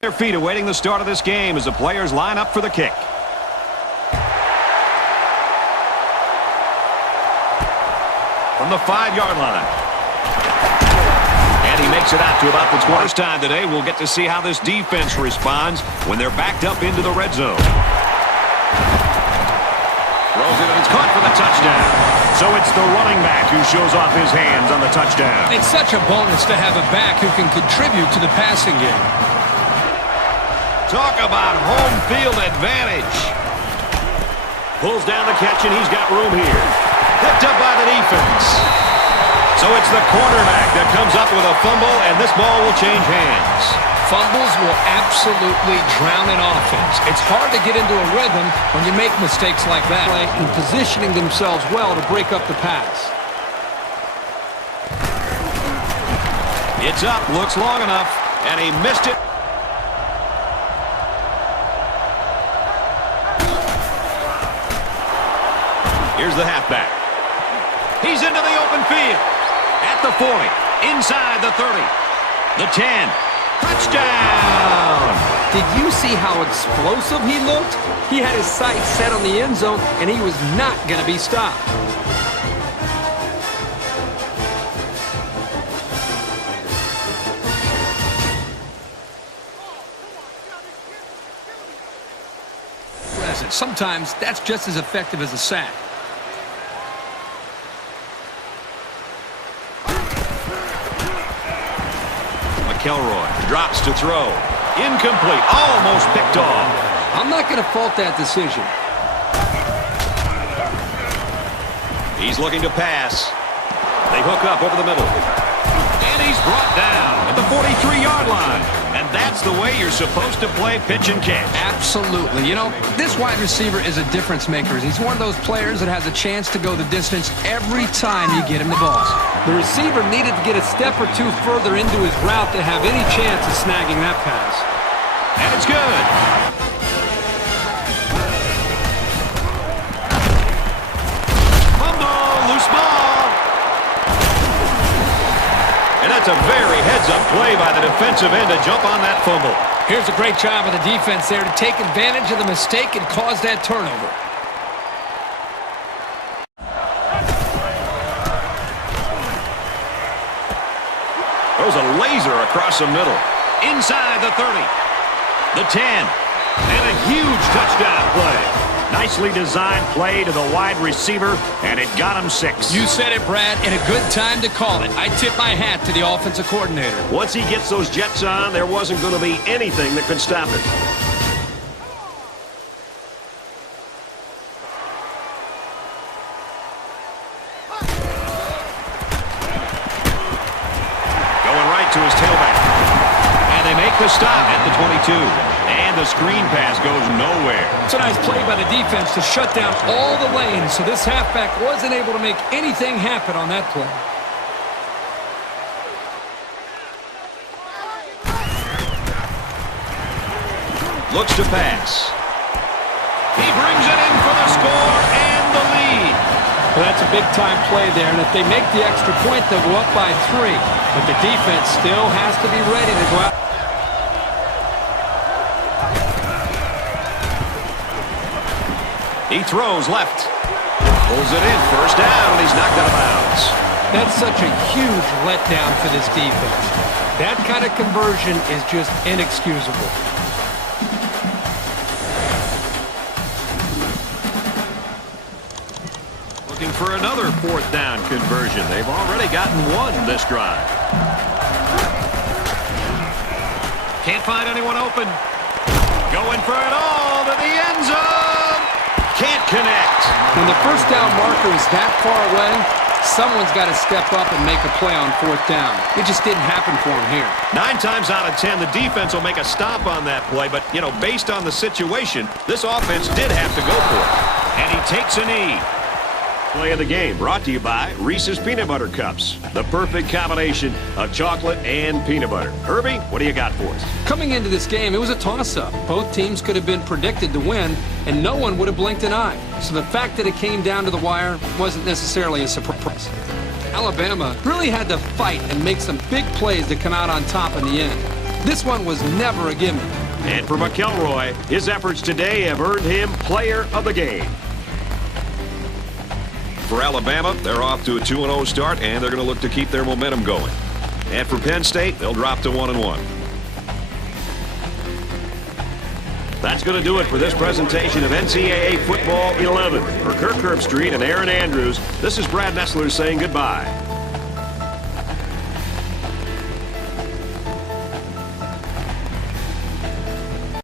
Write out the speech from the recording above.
Their feet awaiting the start of this game as the players line up for the kick. From the 5-yard line. And he makes it out to about the 20th time today. We'll get to see how this defense responds when they're backed up into the red zone. Throws it and it's caught for the touchdown. So it's the running back who shows off his hands on the touchdown. It's such a bonus to have a back who can contribute to the passing game. Talk about home field advantage. Pulls down the catch, and he's got room here. Picked up by the defense. So it's the cornerback that comes up with a fumble, and this ball will change hands. Fumbles will absolutely drown an offense. It's hard to get into a rhythm when you make mistakes like that. And positioning themselves well to break up the pass. It's up, looks long enough, and he missed it. Here's the halfback. He's into the open field. At the 40. Inside the 30. The 10. Touchdown! Did you see how explosive he looked? He had his sights set on the end zone, and he was not going to be stopped. Sometimes that's just as effective as a sack. McElroy drops to throw. Incomplete. Almost picked off. I'm not going to fault that decision. He's looking to pass. They hook up over the middle. And he's brought down at the 43-yard line. And that's the way you're supposed to play pitch and catch. Absolutely. You know, this wide receiver is a difference maker. He's one of those players that has a chance to go the distance every time you get him the ball. The receiver needed to get a step or two further into his route to have any chance of snagging that pass. And it's good. Fumble, loose ball. And that's a very heads-up play by the defensive end to jump on that fumble. Here's a great job of the defense there to take advantage of the mistake and cause that turnover. Throws a laser across the middle. Inside the 30. The 10. And a huge touchdown play. Nicely designed play to the wide receiver, and it got him 6. You said it, Brad, and a good time to call it. I tip my hat to the offensive coordinator. Once he gets those Jets on, there wasn't going to be anything that could stop it. Going right to his tailback. And they make the stop at the 22. And the screen pass goes nowhere. It's a nice play by the defense to shut down all the lanes, so this halfback wasn't able to make anything happen on that play. Looks to pass. He brings it in for the score and the lead. Well, that's a big-time play there, and if they make the extra point, they'll go up by 3. But the defense still has to be ready to go out. He throws left. Pulls it in. First down, and he's knocked out of bounds. That's such a huge letdown for this defense. That kind of conversion is just inexcusable. Looking for another 4th down conversion. They've already gotten one this drive. Can't find anyone open. Going for it all to the end zone. Can't connect. When the first down marker is that far away, someone's got to step up and make a play on 4th down. It just didn't happen for him here. 9 times out of 10, the defense will make a stop on that play, but, you know, based on the situation, this offense did have to go for it. And he takes a knee. Play of the game brought to you by Reese's Peanut Butter Cups. The perfect combination of chocolate and peanut butter. Herbie, what do you got for us? Coming into this game, it was a toss-up. Both teams could have been predicted to win, and no one would have blinked an eye. So the fact that it came down to the wire wasn't necessarily a surprise. Alabama really had to fight and make some big plays to come out on top in the end. This one was never a gimme. And for McElroy, his efforts today have earned him Player of the Game. For Alabama, they're off to a 2-0 start, and they're going to look to keep their momentum going. And for Penn State, they'll drop to 1-1. That's going to do it for this presentation of NCAA Football 11. For Kirk Herbstreit and Aaron Andrews, this is Brad Nessler saying goodbye.